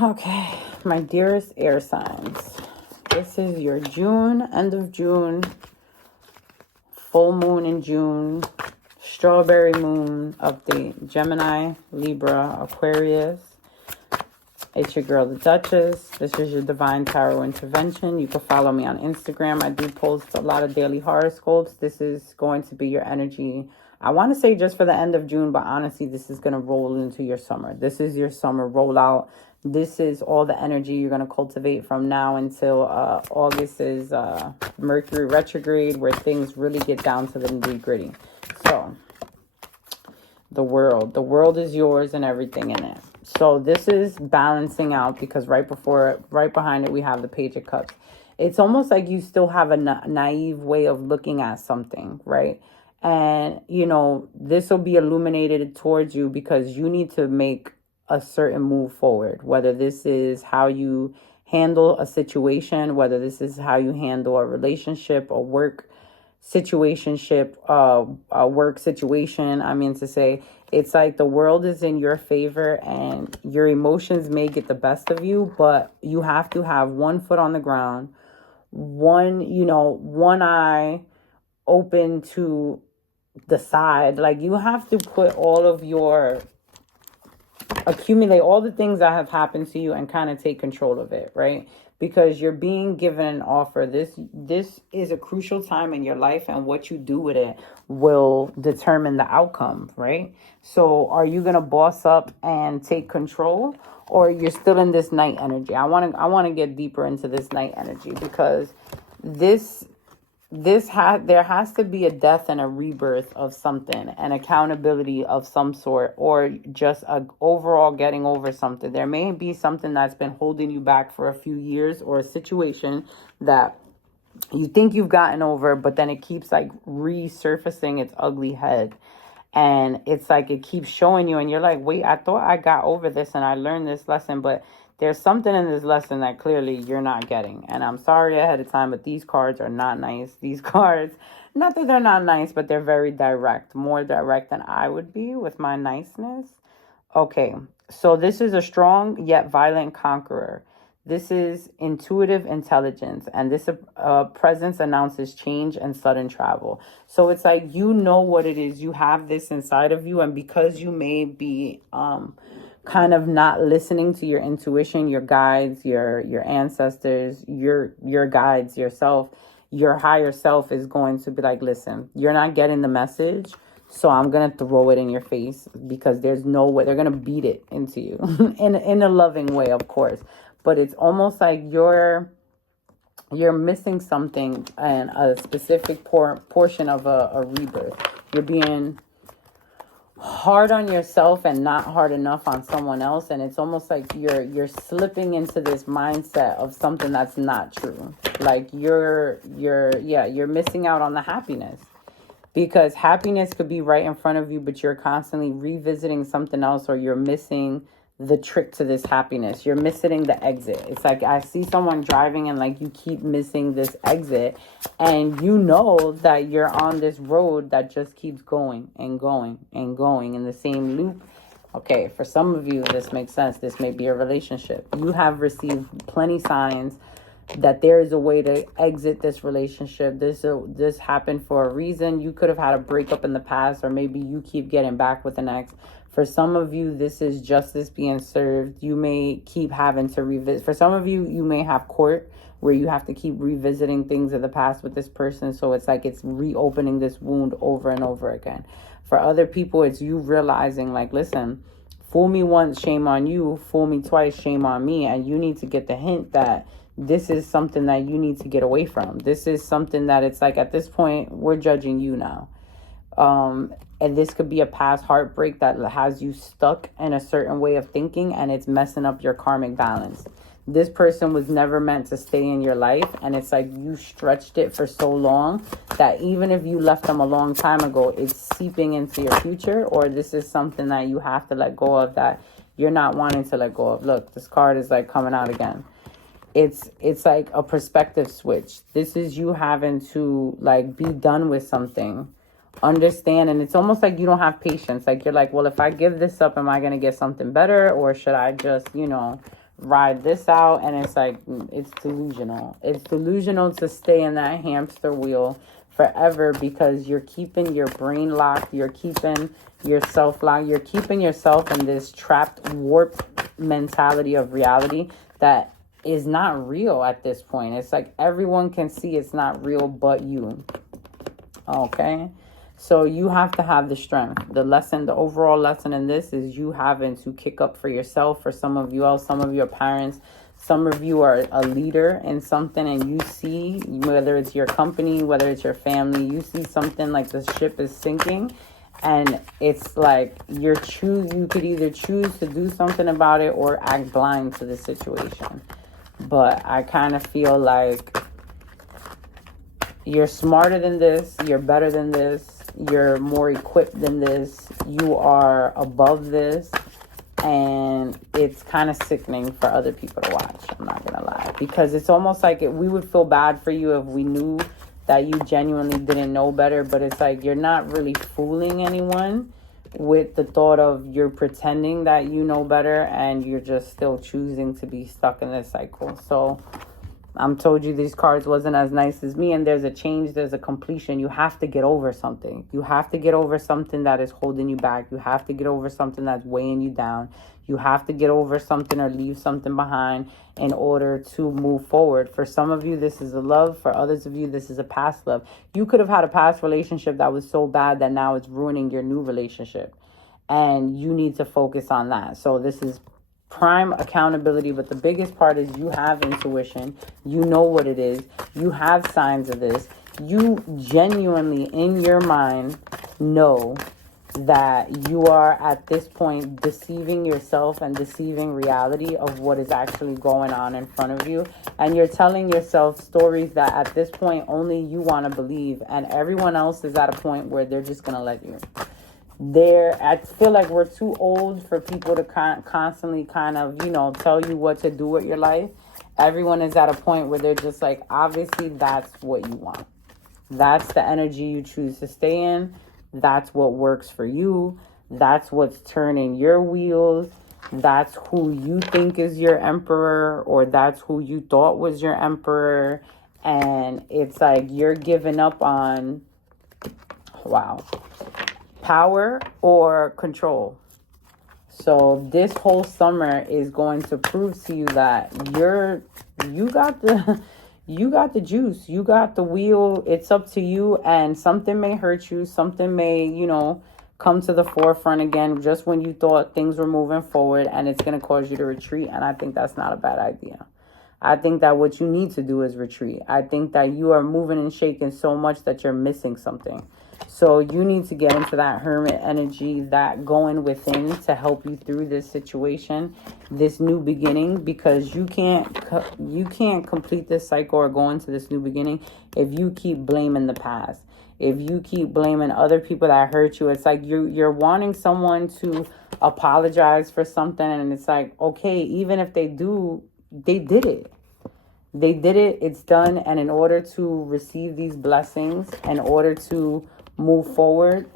Okay, my dearest air signs. This is your June, end of June, full moon in June, strawberry moon update. Gemini, Libra, Aquarius. It's your girl, the Duchess. This is your Divine Tarot Intervention. You can follow me on Instagram. I do post a lot of daily horoscopes. This is going to be your energy. I want to say just for the end of June, but honestly, this is going to roll into your summer. This is your summer rollout. This is all the energy you're going to cultivate from now until August is Mercury retrograde, where things really get down to the nitty gritty. So, the world is yours and everything in it. So this is balancing out, because right behind it, we have the Page of Cups. It's almost like you still have a naive way of looking at something, right? And, this will be illuminated towards you because you need to make a certain move forward, whether this is how you handle a situation, whether this is how you handle a relationship, a work situationship, a work situation. I mean to say, it's like the world is in your favor and your emotions may get the best of you, but you have to have one foot on the ground, one eye open to the side. Like, you have to put accumulate all the things that have happened to you and kind of take control of it, right? Because you're being given an offer. This is a crucial time in your life, and what you do with it will determine the outcome, right? So are you going to boss up and take control, or you're still in this night energy? I want to get deeper into this night energy, because there has to be a death and a rebirth of something, an accountability of some sort, or just a overall getting over something. There may be something that's been holding you back for a few years, or a situation that you think you've gotten over, but then it keeps like resurfacing its ugly head. And it's like it keeps showing you, and you're like, wait, I thought I got over this and I learned this lesson, but there's something in this lesson that clearly you're not getting. And I'm sorry ahead of time, but these cards are not nice. These cards, not that they're not nice, but they're very direct, more direct than I would be with my niceness. Okay, so this is a strong yet violent conqueror. This is intuitive intelligence, and this presence announces change and sudden travel. So it's like, you know what it is. You have this inside of you, and because you may be kind of not listening to your intuition, your guides, your ancestors, your guides, yourself, your higher self is going to be like, listen, you're not getting the message, so I'm going to throw it in your face, because there's no way. They're going to beat it into you in a loving way, of course. But it's almost like you're missing something, and a specific portion of a rebirth. You're being hard on yourself and not hard enough on someone else, and it's almost like you're slipping into this mindset of something that's not true. Like you're missing out on the happiness, because happiness could be right in front of you, but you're constantly revisiting something else, or you're missing the trick to this happiness. You're missing the exit. It's like I see someone driving and like you keep missing this exit, and you know that you're on this road that just keeps going and going and going in the same loop. Okay, for some of you, this makes sense. This may be a relationship. You have received plenty signs that there is a way to exit this relationship. This happened for a reason. You could have had a breakup in the past, or maybe you keep getting back with an ex. For some of you, this is justice being served. You may keep having to revisit. For some of you, you may have court where you have to keep revisiting things of the past with this person. So it's like it's reopening this wound over and over again. For other people, it's you realizing like, listen, fool me once, shame on you. Fool me twice, shame on me. And you need to get the hint that this is something that you need to get away from. This is something that it's like, at this point, we're judging you now. And this could be a past heartbreak that has you stuck in a certain way of thinking, and it's messing up your karmic balance. This person was never meant to stay in your life, and it's like you stretched it for so long that even if you left them a long time ago, it's seeping into your future, or this is something that you have to let go of, that you're not wanting to let go of. Look, this card is like coming out again. It's like a perspective switch. This is you having to like be done with something, understand, and it's almost like you don't have patience. Like you're like, well, if I give this up, am I going to get something better, or should I just ride this out, and it's like, it's delusional. It's delusional to stay in that hamster wheel forever, because you're keeping your brain locked, you're keeping yourself locked, you're keeping yourself in this trapped, warped mentality of reality that is not real at this point. It's like everyone can see it's not real but you. Okay? So you have to have the strength. The overall lesson in this is you having to kick up for yourself. For some of you else, some of your parents, some of you are a leader in something, and you see, whether it's your company, whether it's your family, you see something like the ship is sinking, and it's like you could either choose to do something about it or act blind to the situation. But I kind of feel like you're smarter than this, you're better than this, you're more equipped than this, you are above this, and it's kind of sickening for other people to watch. I'm not gonna lie, because it's almost like we would feel bad for you if we knew that you genuinely didn't know better, but it's like you're not really fooling anyone with the thought of you're pretending that you know better, and you're just still choosing to be stuck in this cycle. So I'm told you these cards wasn't as nice as me, and there's a change, there's a completion. You have to get over something. You have to get over something that is holding you back. You have to get over something that's weighing you down. You have to get over something or leave something behind in order to move forward. For some of you, this is a love. For others of you, this is a past love. You could have had a past relationship that was so bad that now it's ruining your new relationship, and you need to focus on that. So this is prime accountability, but the biggest part is you have intuition. You know what it is. You have signs of this. You genuinely, in your mind, know that you are at this point deceiving yourself and deceiving reality of what is actually going on in front of you. And you're telling yourself stories that at this point only you want to believe, and everyone else is at a point where they're just going to let you. I feel like we're too old for people to constantly kind of, tell you what to do with your life. Everyone is at a point where they're just like, obviously, that's what you want. That's the energy you choose to stay in. That's what works for you. That's what's turning your wheels. That's who you think is your emperor, or that's who you thought was your emperor. And it's like you're giving up on, power or control. So this whole summer is going to prove to you that you got the juice, you got the wheel. It's up to you, and something may hurt you, something may, come to the forefront again just when you thought things were moving forward, and it's going to cause you to retreat. And I think that's not a bad idea. I think that what you need to do is retreat. I think that you are moving and shaking so much that you're missing something. So you need to get into that hermit energy, that going within to help you through this situation, this new beginning, because you can't complete this cycle or go into this new beginning if you keep blaming the past. If you keep blaming other people that hurt you. It's like you're wanting someone to apologize for something, and it's like, okay, even if they do, they did it. They did it. It's done. And in order to receive these blessings, in order to move forward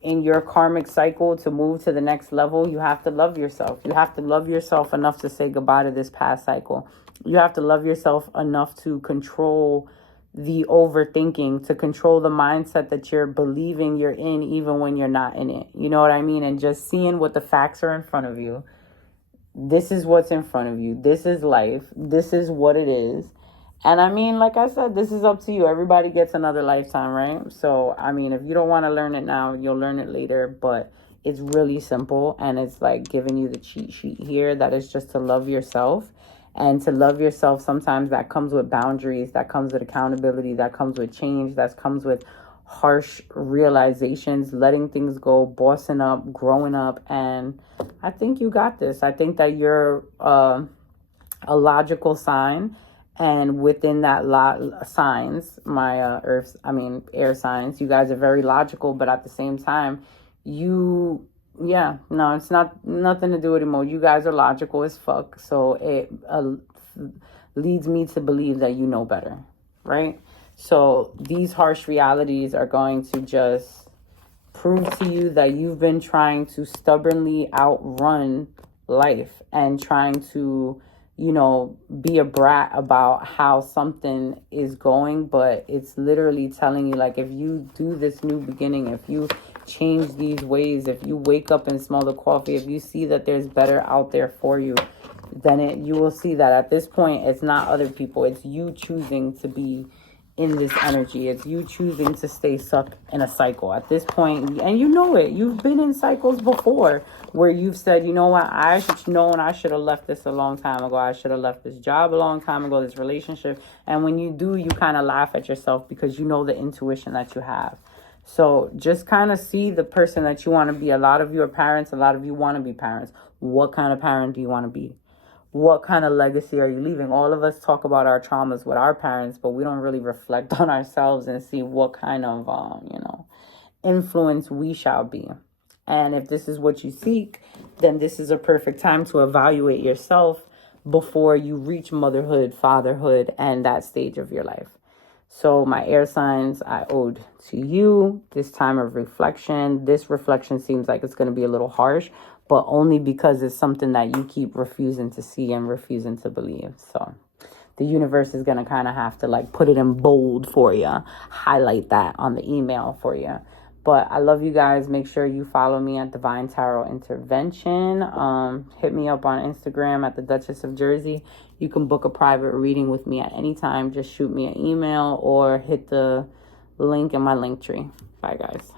in your karmic cycle, to move to the next level, you have to love yourself. You have to love yourself enough to say goodbye to this past cycle. You have to love yourself enough to control the overthinking, to control the mindset that you're believing you're in even when you're not in it. You know what I mean? And just seeing what the facts are in front of you. This is what's in front of you. This is life. This is what it is. And I mean, like I said, this is up to you. Everybody gets another lifetime, right? So, I mean, if you don't want to learn it now, you'll learn it later. But it's really simple. And it's like giving you the cheat sheet here. That is just to love yourself. And to love yourself, sometimes that comes with boundaries. That comes with accountability. That comes with change. That comes with harsh realizations, letting things go, bossing up, growing up. And I think you got this. I think that you're a logical sign. And within that signs, my air signs, you guys are very logical, but at the same time, it's not nothing to do with emotion. You guys are logical as fuck. So it leads me to believe that you know better, right? So these harsh realities are going to just prove to you that you've been trying to stubbornly outrun life and trying to, you know, be a brat about how something is going, but it's literally telling you, like, if you do this new beginning, if you change these ways, if you wake up and smell the coffee, if you see that there's better out there for you, then you will see that at this point, it's not other people, it's you choosing to be in this energy. It's you choosing to stay stuck in a cycle at this point. And you know it. You've been in cycles before where you've said, you know what, I should know, and I should have left this a long time ago. I should have left this job a long time ago, this relationship. And when you do, you kind of laugh at yourself because you know the intuition that you have. So just kind of see the person that you want to be. A lot of you are parents. A lot of you want to be parents. What kind of parent do you want to be? What kind of legacy are you leaving? All of us talk about our traumas with our parents, but we don't really reflect on ourselves and see what kind of, influence we shall be. And if this is what you seek, then this is a perfect time to evaluate yourself before you reach motherhood, fatherhood, and that stage of your life. So my air signs, I owed to you this time of reflection. This reflection seems like it's going to be a little harsh, but only because it's something that you keep refusing to see and refusing to believe. So the universe is going to kind of have to like put it in bold for you, highlight that on the email for you. But I love you guys. Make sure you follow me at Divine Tarot Intervention. Hit me up on Instagram at the Duchess of Jersey. You can book a private reading with me at any time. Just shoot me an email or hit the link in my link tree. Bye, guys.